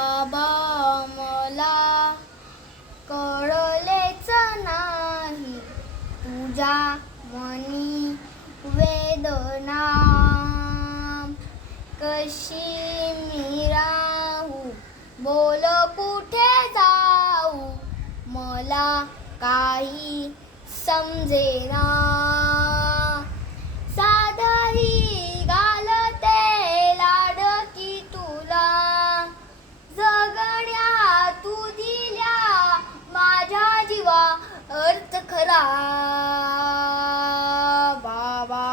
बाबा मला कळलेच नाही तुझ्या मनी वेदना कशी मी राहू बोल कुठे जाऊ मला काही समजेना साधाही घालते लाडकी तुला जगण्या तू दिल्या माझ्या जीवा अर्थ खरा बाबा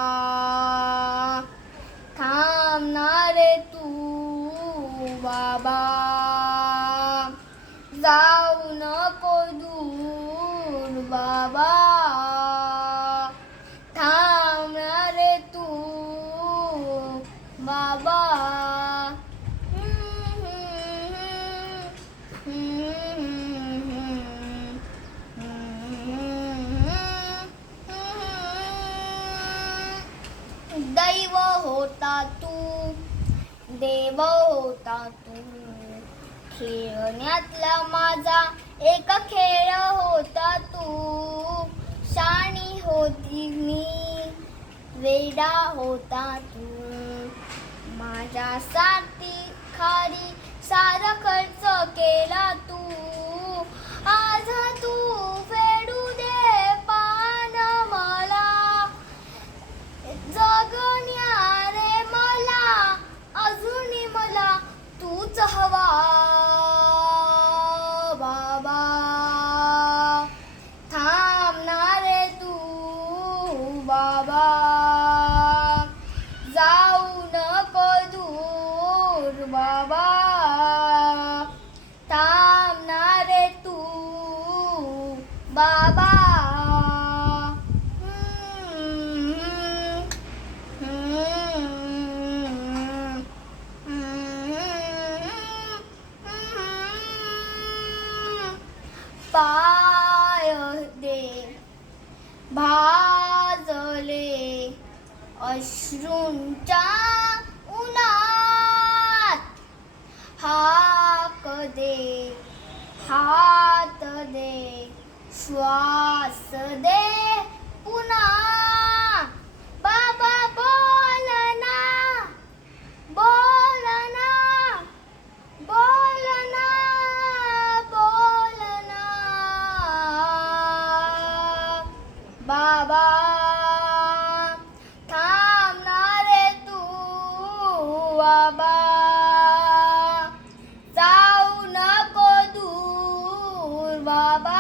थांबणार तू बाबा जाऊ नको दूर बाबा थांबणार तू बाबा दैव होता तू देव होता तू खेळण्यातला माझा एक खेळ होता तू शाणी होती मी वेडा होता तू माझ्यासाठी खाली सारा खर्च केला तू आज तू फेडू दे पान मला जगण्या रे मला अजूनही मला तूच हवा बाबा थांबणार तू बाबा जाऊ नको दूर बाबा थांबणार तू बाबा पाय दे भाजले अश्रूंच्या उन्हात हाक दे हात दे श्वास दे पुन्हा बाबा बोल ना बोल ना बोल ना बोल ना बाबा थांबणार तू बाबा जाऊ नको दूर बाबा